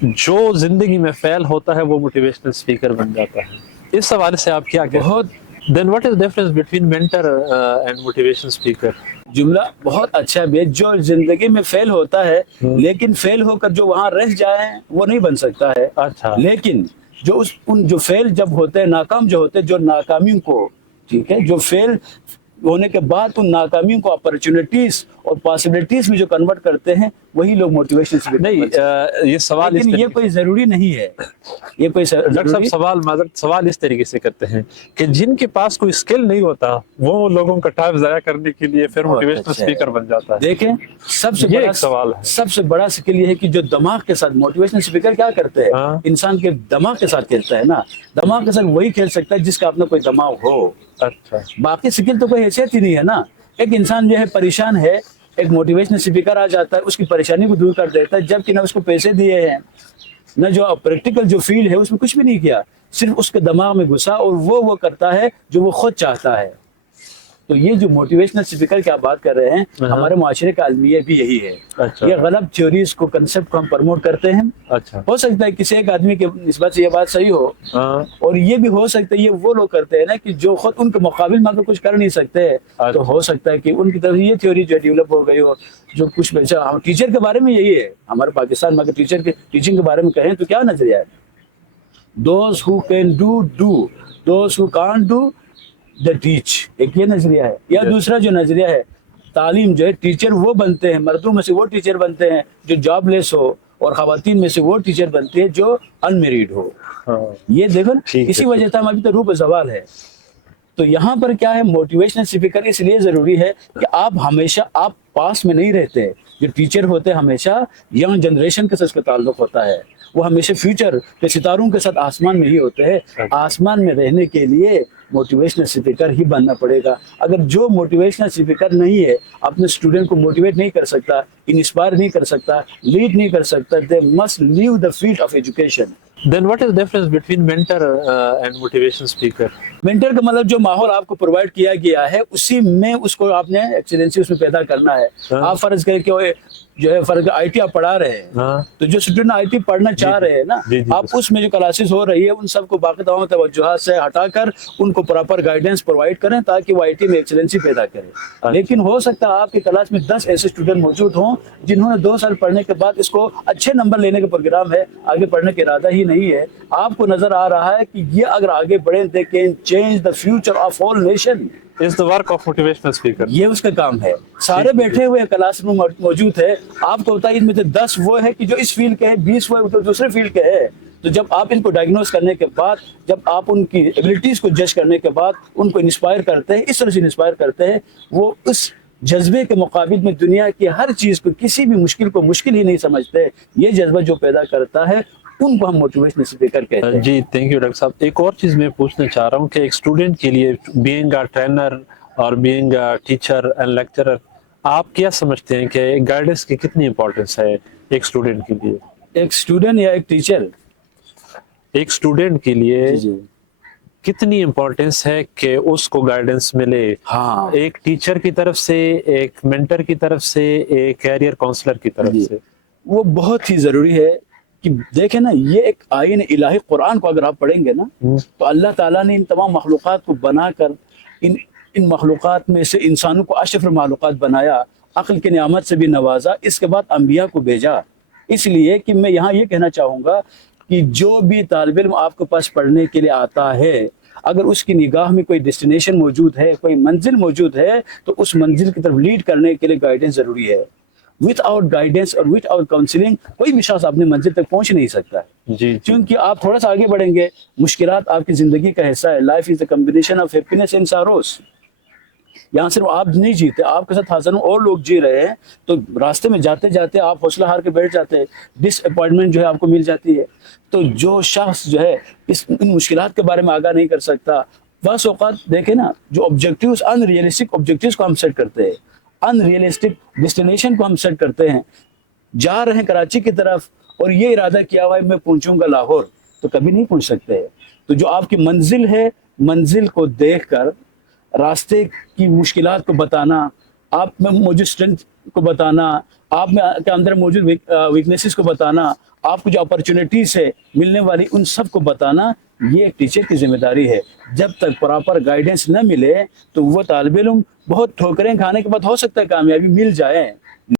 जो जिंदगी में फेल होता है वो मोटिवेशनल स्पीकर बन जाता है, इस हवाले से आप क्या कहते बहुत हैं? Then what is difference between mentor and motivation speaker? जुमला बहुत अच्छा है। जो जिंदगी में फेल होता है लेकिन फेल होकर जो वहां रह जाए वो नहीं बन सकता है। अच्छा। लेकिन जो उन जो फेल जब होते हैं, नाकाम जो होते हैं, जो नाकामियों को, ठीक है, जो फेल होने के बाद उन नाकामियों को अपॉर्चुनिटीज और पॉसिबिलिटीज में जो कन्वर्ट करते हैं, वही लोग मोटिवेशन से नहीं, ये सवाल इस लेकिन ये तरीके कोई जरूरी नहीं है। ये कोई डॉक्टर साहब जरूरी सवाल इस तरीके से करते हैं कि जिनके पास कोई स्किल नहीं होता वो लोगों का टाइम जाया करने के लिए फिर मोटिवेशनल अच्छा है। स्पीकर बन जाता है। देखें, ये एक सवाल है। सबसे बड़ा स्किल ये है कि जो दिमाग के साथ मोटिवेशनल स्पीकर क्या करते हैं, हाँ। इंसान के दिमाग के साथ खेलता है ना। दिमाग के साथ वही खेल सकता है जिसका अपना कोई दिमाग हो। अच्छा। बाकी स्किल तो कोई हैसियत ही नहीं है ना। एक इंसान जो है परेशान है, एक मोटिवेशनल स्पीकर आ जाता है, उसकी परेशानी को दूर कर देता है, जबकि ना उसको पैसे दिए हैं, ना जो प्रैक्टिकल जो फील्ड है उसमें कुछ भी नहीं किया, सिर्फ उसके दिमाग में घुसा और वो करता है जो वो खुद चाहता है। तो ये जो मोटिवेशनल स्पीकर की आप बात कर रहे हैं, हमारे मुआशरे का अलमिया भी यही है। अच्छा। ये गलत थ्योरीज को, कंसेप्ट को हम प्रमोट करते हैं। अच्छा। हो सकता है किसी एक आदमी के निस्बत से ये बात सही हो, और ये भी हो सकता है ये वो लोग करते हैं ना कि जो खुद उनके मुकाबिल में अगर कुछ कर नहीं सकते, तो हो सकता है कि उनकी तरफ ये थ्योरी जो डेवलप हो गई हो, जो कुछ हम टीचर के बारे में यही है हमारे पाकिस्तान में। अगर टीचर के टीचिंग के बारे में कहें तो क्या नजरिया है? Those who can do, those who can't do the teach, एक ये नजरिया है। या दूसरा जो नजरिया है, तालीम जो है, टीचर वो बनते हैं, मर्दों में से वो टीचर बनते हैं जो जॉबलेस हो, और खवातीन में से वो टीचर बनती है जो अनमेरिड हो। हाँ। ये देखो ना, इसी वजह से हम अभी तो रूप सवाल है। तो यहाँ पर क्या है, मोटिवेशनल स्पीकर इसलिए जरूरी है कि आप हमेशा, आप पास में नहीं रहते। जो टीचर होते हैं हमेशा यंग जनरेशन के साथ उसका ताल्लुक होता है, वो हमेशा फ्यूचर के सितारों के साथ आसमान में ही होते हैं। आसमान में रहने के लिए मोटिवेशनल स्पीकर ही बनना पड़ेगा। अगर जो मोटिवेशनल स्पीकर नहीं है, अपने स्टूडेंट को मोटिवेट नहीं कर सकता, इंस्पायर नहीं कर सकता, लीड नहीं कर सकता, they must leave the field of education. Then what is the difference between mentor and motivation speaker? Mentor का मतलब जो माहौल आपको प्रोवाइड किया गया है उसी में उसको आपने एक्सीलेंसी उसमें पैदा करना है। आप फर्ज करें कि जो है फर्ज आईटी आप पढ़ा रहे हैं, तो जो स्टूडेंट आईटी पढ़ना चाह रहे हैं ना, आप उसमें जो क्लासेस हो रही है उन सबको बाकी तमाम तवज्जुहात से हटाकर उनको प्रॉपर गाइडेंस प्रोवाइड करें ताकि वो आईटी में एक्सीलेंसी पैदा करे। लेकिन हो सकता है आपकी क्लास में 10 ऐसे स्टूडेंट मौजूद हों जिन्होंने 2 साल पढ़ने के बाद इसको अच्छे नंबर लेने का प्रोग्राम है, आगे पढ़ने का इरादा ही नहीं है। आपको नजर आ रहा है कि ये अगर आगे बढ़े, they can change the future of whole nation. Is the work of motivational speaker. ये उसका काम है। सारे बैठे हुए क्लास में मौजूद है, आपको बताइए इनमें से 10 वो है कि जो इस फील्ड के हैं, 20 वो है तो दूसरे फील्ड के हैं। तो जब आप इनको डायग्नोस करने के बाद, जब आप उनकी एबिलिटीज को जज करने के बाद उनको इंस्पायर करते हैं, इस तरह से इंस्पायर करते हैं, वो उस जज्बे के मुकाबिल में दुनिया की हर चीज को, किसी भी मुश्किल को मुश्किल ही नहीं समझते। ये जज्बा जो पैदा करता है उनको हम मोटिवेशनल स्पीकर कहते हैं। जी, थैंक यू डॉक्टर साहब। एक और चीज मैं पूछना चाह रहा हूँ कि एक स्टूडेंट के लिए बीइंग अ ट्रेनर और being a teacher and lecturer, आप क्या समझते हैं कि गाइडेंस की कितनी इंपॉर्टेंस है एक स्टूडेंट के लिए? एक स्टूडेंट या एक टीचर, एक स्टूडेंट के लिए जी। कितनी इम्पोर्टेंस है कि उसको गाइडेंस मिले? हाँ, एक टीचर की तरफ से, एक मेंटर की तरफ से, एक कैरियर काउंसलर की तरफ से। वो बहुत ही जरूरी है कि देखें ना, ये एक आईन इलाही कुरान को अगर आप पढ़ेंगे ना, तो अल्लाह ताला ने इन तमाम मखलूक़ात को बनाकर इन मखलूक़ात में से इंसानों को अशरफुल मखलूक़ात बनाया, अक्ल की नियामत से भी नवाजा, इसके बाद अंबिया को भेजा। इसलिए कि मैं यहाँ ये कहना चाहूँगा कि जो भी तालिब इल्म आपके पास पढ़ने के लिए आता है, अगर उसकी निगाह में कोई डेस्टिनेशन मौजूद है, कोई मंजिल मौजूद है, तो उस मंजिल की तरफ लीड करने के लिए गाइडेंस ज़रूरी है। विदाउट गाइडेंस और विदाउट काउंसलिंग कोई भी शख्स अपनी मंजिल तक पहुंच नहीं सकता है। जी, क्योंकि आप थोड़ा सा आगे बढ़ेंगे, मुश्किलात आपकी ज़िंदगी का हिस्सा है। Life is the combination of happiness and sorrows. यहाँ सिर्फ आप नहीं जीते, आपके साथ हजारों और लोग जी रहे हैं। तो रास्ते में जाते जाते आप हौसला हार के बैठ जाते हैं, डिसअपॉइंटमेंट जो है आपको मिल जाती है। तो जो शख्स जो है इन मुश्किलात के बारे में आगाह नहीं कर सकता, बस औकात देखे ना, जो ऑब्जेक्टिव्स, अनरियलिस्टिक ऑब्जेक्टिव्स को हम सेट करते हैं, अनरियलिस्टिक डेस्टिनेशन को हम सेट करते हैं, जा रहे हैं कराची की तरफ और ये इरादा किया हुआ है मैं पहुंचूंगा लाहौर, तो कभी नहीं पहुंच सकते। तो जो आपकी मंजिल है, मंजिल को देखकर रास्ते की मुश्किलात को बताना, आप में मौजूद स्ट्रेंथ को बताना, आप में के अंदर मौजूद वीकनेसेस को बताना, آپ کو جو اپرچونیٹیز ہے ملنے والی ان سب کو بتانا، یہ ایک ٹیچر کی ذمہ داری ہے۔ جب تک پراپر گائیڈنس نہ ملے تو وہ طالب علم بہت ٹھوکریں کھانے کے بعد ہو سکتا ہے کامیابی مل جائے،